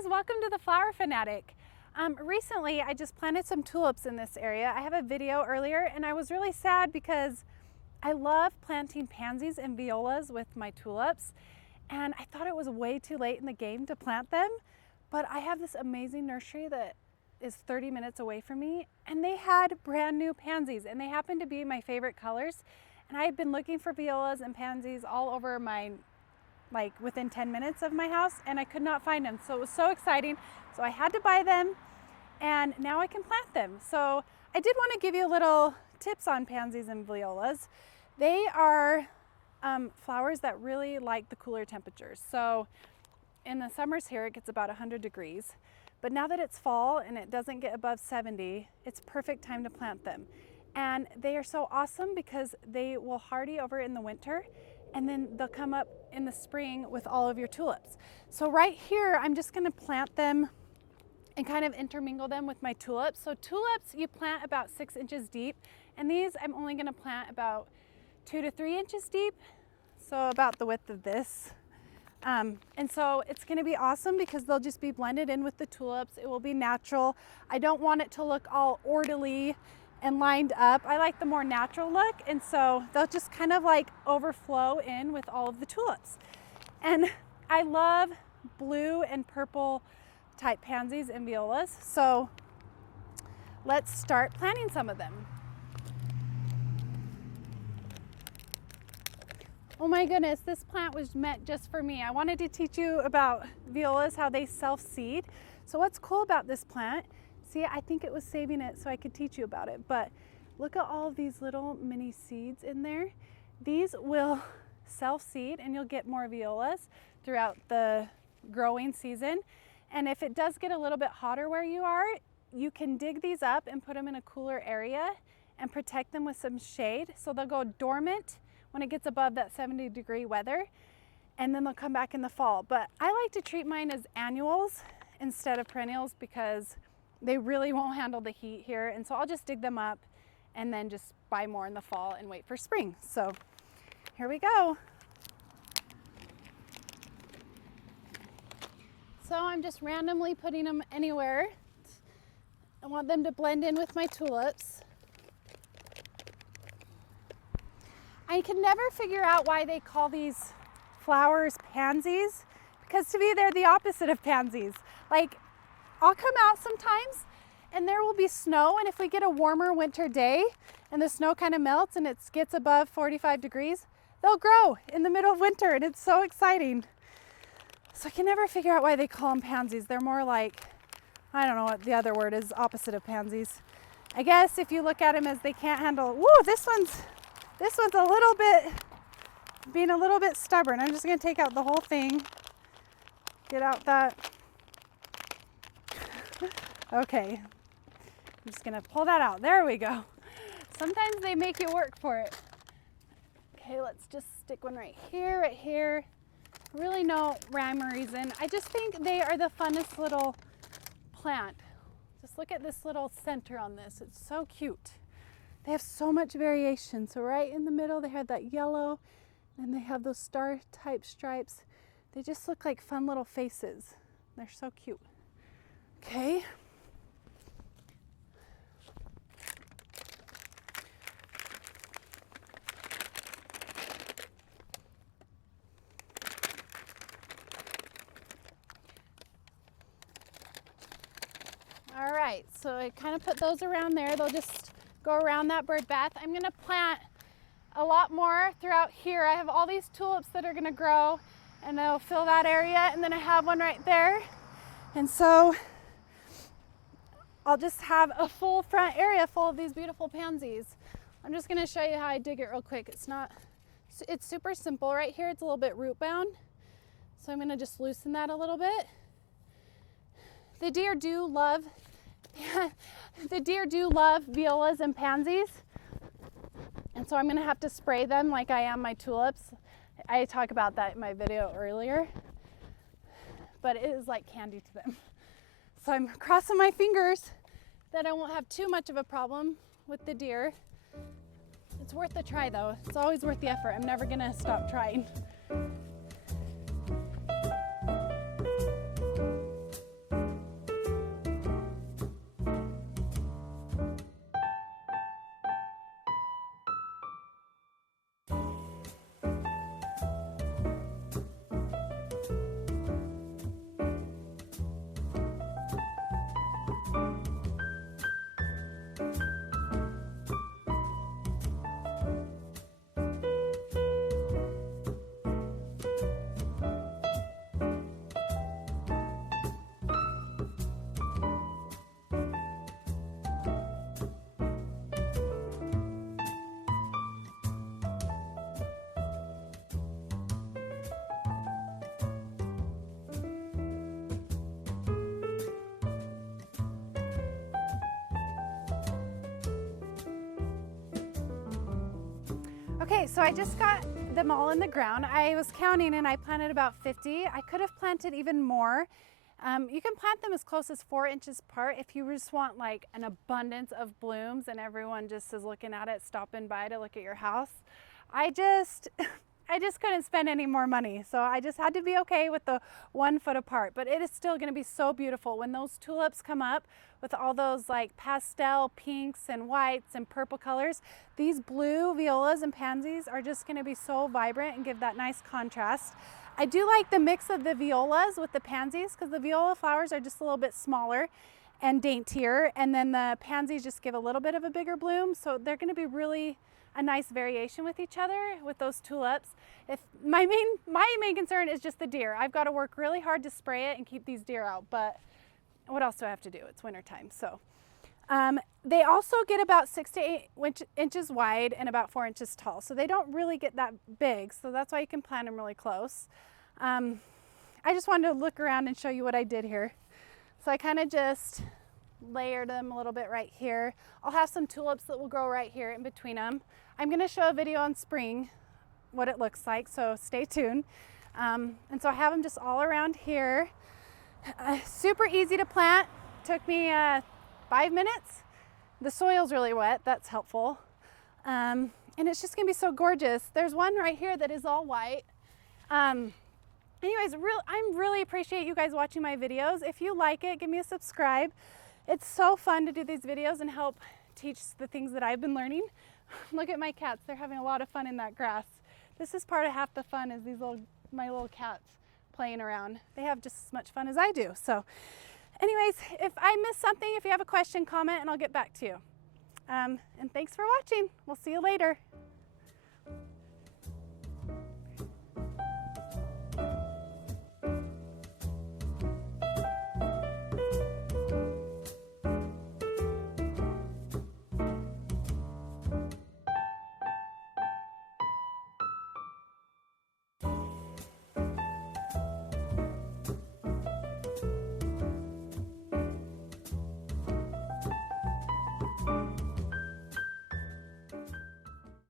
guys, welcome to the Flower Fanatic. Recently I just planted some tulips in this area. I have a video earlier and I was really sad because I love planting pansies and violas with my tulips, and I thought it was way too late in the game to plant them, but I have this amazing nursery that is 30 minutes away from me, and they had brand new pansies and they happen to be my favorite colors, and I had been looking for violas and pansies all over my within 10 minutes of my house, and I could not find them. So it was so exciting. So I had to buy them, and now I can plant them. So I did want to give you a little tips on pansies and violas. They are flowers that really like the cooler temperatures. So in the summers here, it gets about 100 degrees. But now that it's fall and it doesn't get above 70, it's perfect time to plant them. And they are so awesome because they will hardy over in the winter, and then they'll come up in the spring with all of your tulips. So right here, I'm just gonna plant them and kind of intermingle them with my tulips. So tulips, you plant about 6 inches deep, and these I'm only gonna plant about 2 to 3 inches deep, so about the width of this. And so it's gonna be awesome because they'll just be blended in with the tulips. It will be natural. I don't want it to look all orderly and lined up. I like the more natural look, and so they'll just kind of like overflow in with all of the tulips. And I love blue and purple type pansies and violas, so let's start planting some of them. Oh my goodness, this plant was meant just for me. I wanted to teach you about violas, how they self-seed. So what's cool about this plant, see, I think it was saving it so I could teach you about it, but look at all of these little mini seeds in there. These will self-seed and you'll get more violas throughout the growing season. And if it does get a little bit hotter where you are, you can dig these up and put them in a cooler area and protect them with some shade. So they'll go dormant when it gets above that 70-degree weather, and then they'll come back in the fall. But I like to treat mine as annuals instead of perennials because they really won't handle the heat here. And so I'll just dig them up and then just buy more in the fall and wait for spring. So here we go. So I'm just randomly putting them anywhere. I want them to blend in with my tulips. I can never figure out why they call these flowers pansies, because to me they're the opposite of pansies. Like, I'll come out sometimes and there will be snow, and if we get a warmer winter day and the snow kind of melts and it gets above 45 degrees, they'll grow in the middle of winter, and it's so exciting. So I can never figure out why they call them pansies. They're more like, I don't know what the other word is, opposite of pansies. I guess if you look at them as they can't handle, woo, this one's a little bit, being a little bit stubborn. I'm just gonna take out the whole thing, get out that. Okay, I'm just gonna pull that out. There we go. Sometimes they make you work for it. Okay, let's just stick one right here. Really no rhyme or reason. I just think they are the funnest little plant. Just look at this little center on this. It's so cute. They have so much variation. So right in the middle, they have that yellow, and they have those star type stripes. They just look like fun little faces. They're so cute. Okay. All right, so I kind of put those around there. They'll just go around that bird bath. I'm gonna plant a lot more throughout here. I have all these tulips that are gonna grow, and they'll fill that area, and then I have one right there. And so I'll just have a full front area full of these beautiful pansies. I'm just gonna show you how I dig it real quick. It's super simple. Right here, it's a little bit root bound. So I'm gonna just loosen that a little bit. The deer do love violas and pansies. And so I'm gonna have to spray them like I am my tulips. I talk about that in my video earlier, but it is like candy to them. So I'm crossing my fingers that I won't have too much of a problem with the deer. It's worth a try though. It's always worth the effort. I'm never gonna stop trying. Okay, so I just got them all in the ground. I was counting and I planted about 50. I could have planted even more. You can plant them as close as 4 inches apart if you just want like an abundance of blooms and everyone just is looking at it, stopping by to look at your house. I just couldn't spend any more money, so I just had to be okay with the 1 foot apart. But it is still going to be so beautiful when those tulips come up with all those like pastel pinks and whites and purple colors. These blue violas and pansies are just going to be so vibrant and give that nice contrast. I do like the mix of the violas with the pansies because the viola flowers are just a little bit smaller and daintier, and then the pansies just give a little bit of a bigger bloom, so they're going to be really a nice variation with each other with those tulips. If my main concern is just the deer. I've got to work really hard to spray it and keep these deer out, but what else do I have to do? It's wintertime. So they also get about 6 to 8 inches wide and about 4 inches tall, so they don't really get that big, so that's why you can plant them really close. I just wanted to look around and show you what I did here. So I kind of just layered them a little bit right here. I'll have some tulips that will grow right here in between them. I'm going to show a video on spring what it looks like, so stay tuned. And so I have them just all around here. Super easy to plant. Took me 5 minutes. The soil's really wet, that's helpful. And it's just gonna be so gorgeous. There's one right here that is all white. Anyways, I really appreciate you guys watching my videos. If you like it, give me a subscribe. It's so fun to do these videos and help teach the things that I've been learning. Look at my cats, they're having a lot of fun in that grass. This is part of half the fun, is my little cats playing around. They have just as much fun as I do. So anyways, if I missed something, if you have a question, comment and I'll get back to you. And thanks for watching. We'll see you later.